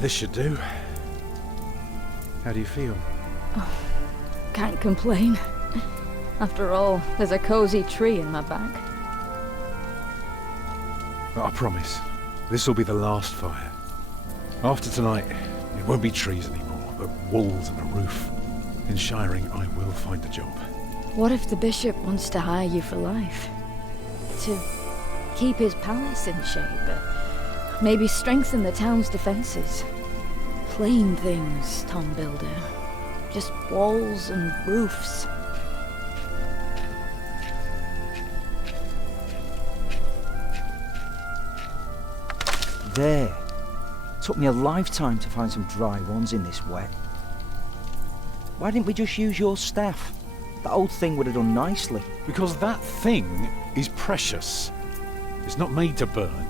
This should do. How do you feel? Can't complain. After all, there's a cozy tree in my back. But I promise, this will be the last fire. After tonight, it won't be trees anymore, but walls and a roof. In Shiring, I will find a job. What if the bishop wants to hire you for life? To keep his palace in shape, maybe strengthen the town's defenses. Plain things, Tom Builder. Just walls and roofs. There. Took me a lifetime to find some dry ones in this wet. Why didn't we just use your staff? That old thing would have done nicely. Because that thing is precious. It's not made to burn.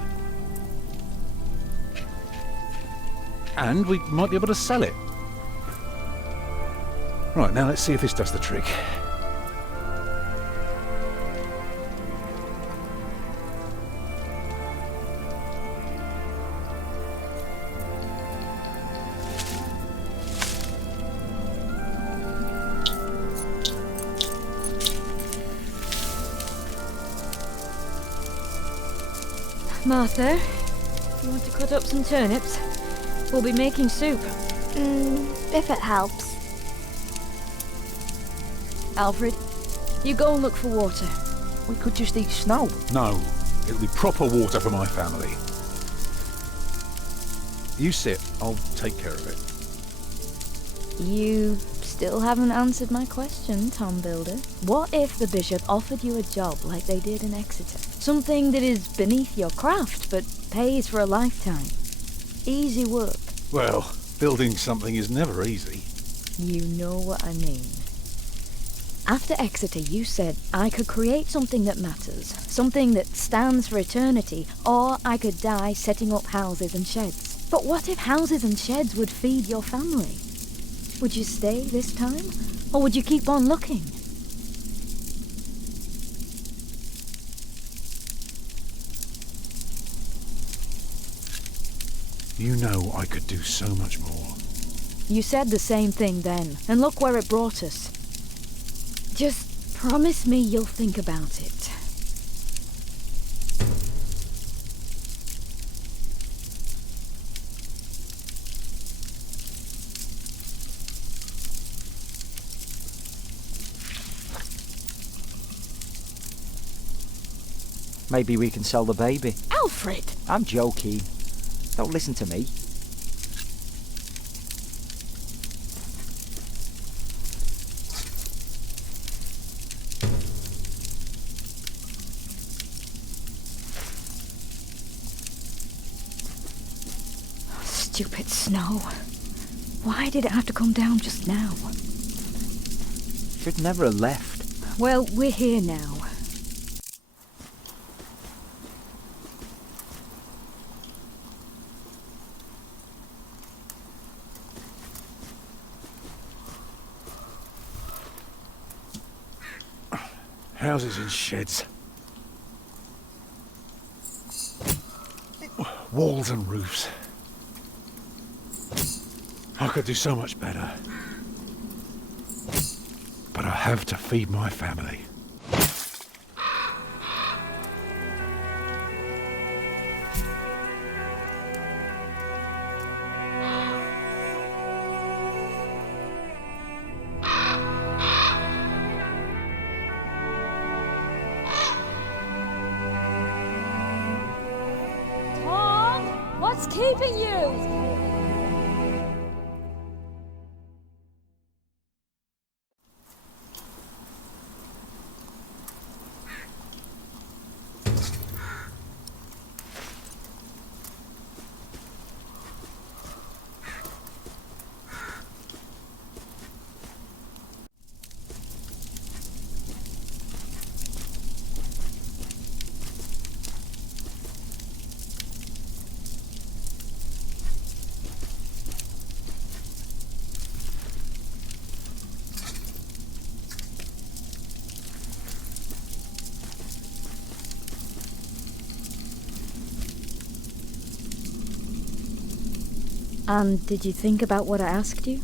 And we might be able to sell it. Right, now let's see if this does the trick. Martha, you want to cut up some turnips? We'll be making soup. If it helps. Alfred, you go and look for water. We could just eat snow. No, it'll be proper water for my family. You sit, I'll take care of it. You still haven't answered my question, Tom Builder. What if the bishop offered you a job like they did in Exeter? Something that is beneath your craft, but pays for a lifetime. Easy work. Well, building something is never easy. You know what I mean. After Exeter, you said I could create something that matters, something that stands for eternity, or I could die setting up houses and sheds. But what if houses and sheds would feed your family? Would you stay this time, or would you keep on looking? You know I could do so much more. You said the same thing then, and look where it brought us. Just promise me you'll think about it. Maybe we can sell the baby. Alfred! I'm joking. Don't listen to me. Stupid snow. Why did it have to come down just now? Should never have left. Well, we're here now. Houses and sheds. Walls and roofs. I could do so much better. But I have to feed my family. What's keeping you? And did you think about what I asked you?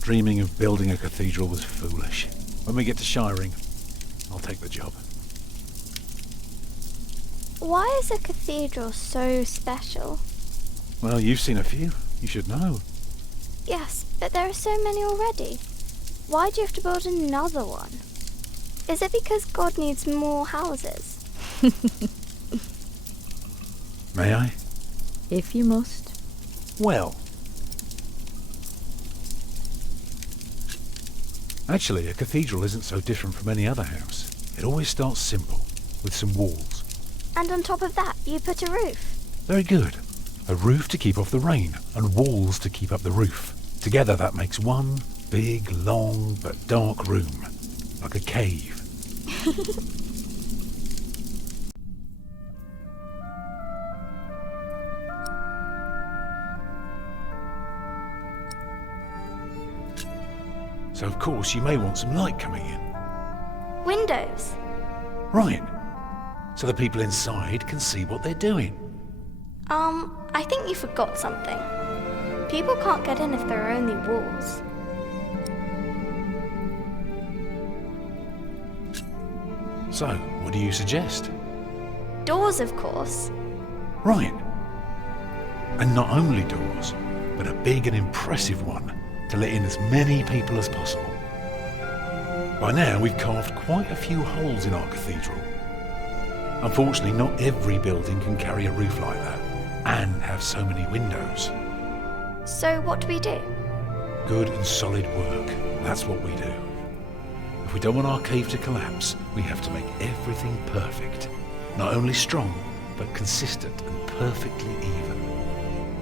Dreaming of building a cathedral was foolish. When we get to Shiring, I'll take the job. Why is a cathedral so special? Well, you've seen a few. You should know. Yes, but there are so many already. Why do you have to build another one? Is it because God needs more houses? May I? If you must. Well. Actually, a cathedral isn't so different from any other house. It always starts simple, with some walls. And on top of that, you put a roof. Very good. A roof to keep off the rain, and walls to keep up the roof. Together that makes one big, long, but dark room. Like a cave. So of course you may want some light coming in. Windows. Right. So the people inside can see what they're doing. I think you forgot something. People can't get in if there are only walls. So, what do you suggest? Doors, of course. Right. And not only doors, but a big and impressive one to let in as many people as possible. By now we've carved quite a few holes in our cathedral. Unfortunately, not every building can carry a roof like that and have so many windows. So what do we do? Good and solid work. That's what we do. If we don't want our cave to collapse, we have to make everything perfect. Not only strong, but consistent and perfectly even.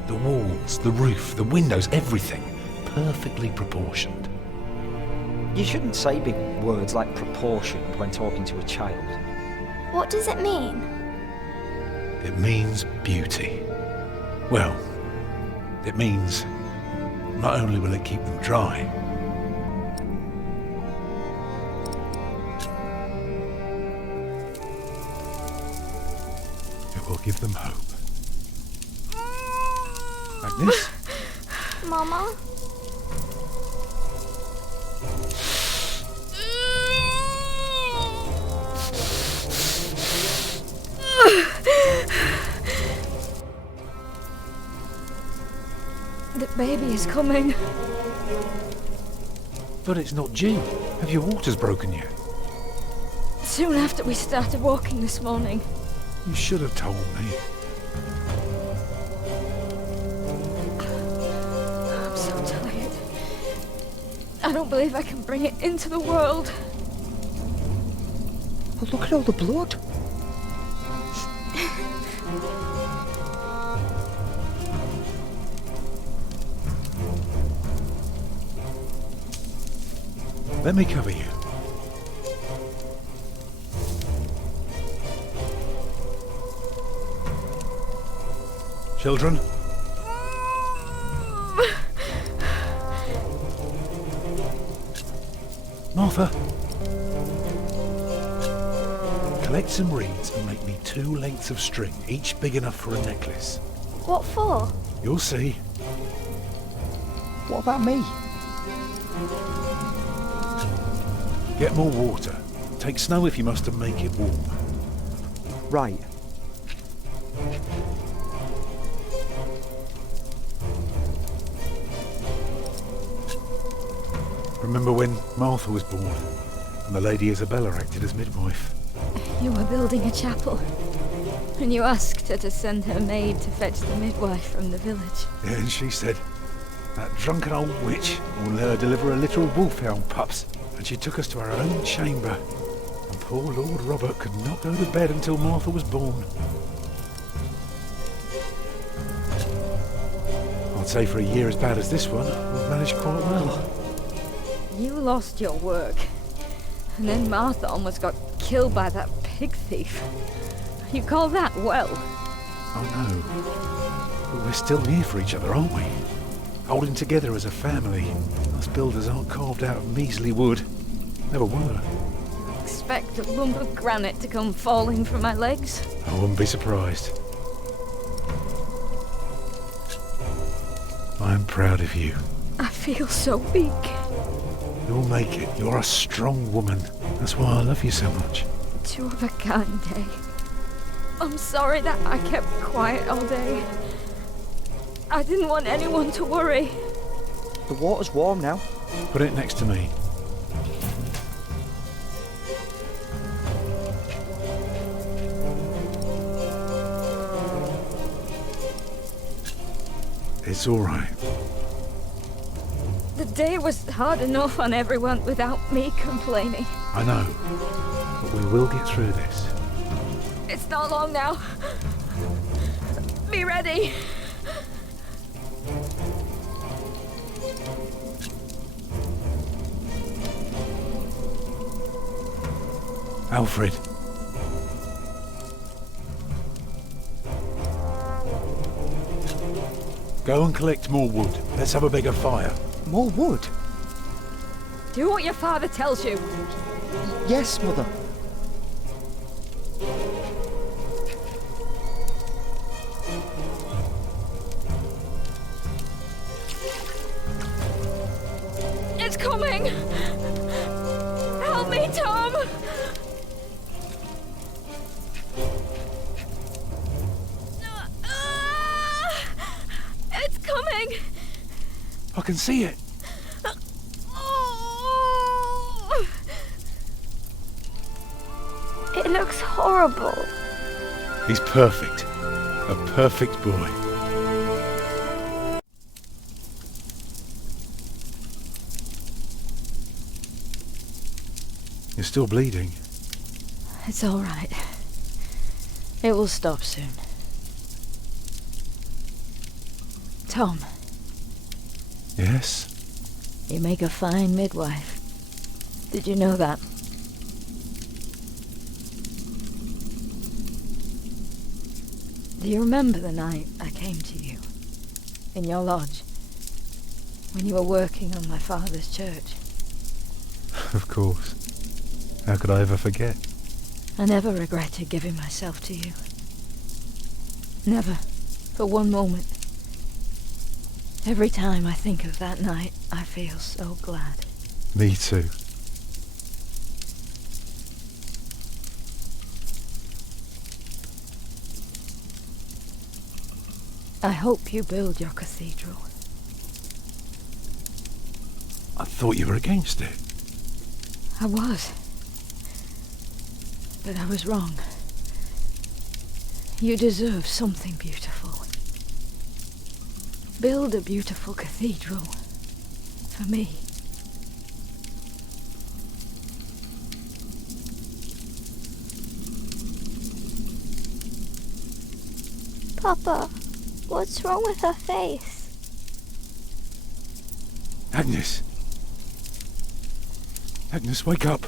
The walls, the roof, the windows, everything perfectly proportioned. You shouldn't say big words like proportioned when talking to a child. What does it mean? It means beauty. Well, it means not only will it keep them dry, it will give them hope. Agnes? Mama? The baby is coming. But it's not due. Have your waters broken yet? Soon after we started walking this morning. You should have told me. I'm so tired. I don't believe I can bring it into the world. But look at all the blood. Let me cover you. Children? Martha? Collect some reeds and make me 2 lengths of string, each big enough for a necklace. What for? You'll see. What about me? Get more water. Take snow if you must to make it warm. Right. Remember when Martha was born and the Lady Isabella acted as midwife? You were building a chapel, and you asked her to send her maid to fetch the midwife from the village. Yeah, and she said, that drunken old witch will let her deliver a little wolfhound pups. And she took us to our own chamber. And poor Lord Robert could not go to bed until Martha was born. I'd say for a year as bad as this one, we've managed quite well. You lost your work, and then Martha almost got killed by that pig thief. You call that well? I know. But we're still here for each other, aren't we? Holding together as a family. Us builders aren't carved out of measly wood. Never were. expect a lump of granite to come falling from my legs. I wouldn't be surprised. I am proud of you. I feel so weak. You'll make it. You're a strong woman. That's why I love you so much. Two of a kind, eh? I'm sorry that I kept quiet all day. I didn't want anyone to worry. The water's warm now. Put it next to me. It's all right. The day was hard enough on everyone without me complaining. I know. But we will get through this. It's not long now. Be ready. Alfred. Go and collect more wood. Let's have a bigger fire. More wood? Do what your father tells you. Yes, Mother. It's coming! Help me, Tom! It's coming! I can see it. It looks horrible. He's perfect. A perfect boy. You're still bleeding. It's all right. It will stop soon. Tom, Yes? you make a fine midwife. Did you know that? Do you remember the night I came to you? In your lodge? When you were working on my father's church? Of course. How could I ever forget? I never regretted giving myself to you. Never. For one moment. Every time I think of that night, I feel so glad. Me too. I hope you build your cathedral. I thought you were against it. I was. But I was wrong. You deserve something beautiful. Build a beautiful cathedral. For me. Papa, what's wrong with her face? Agnes. Agnes, wake up.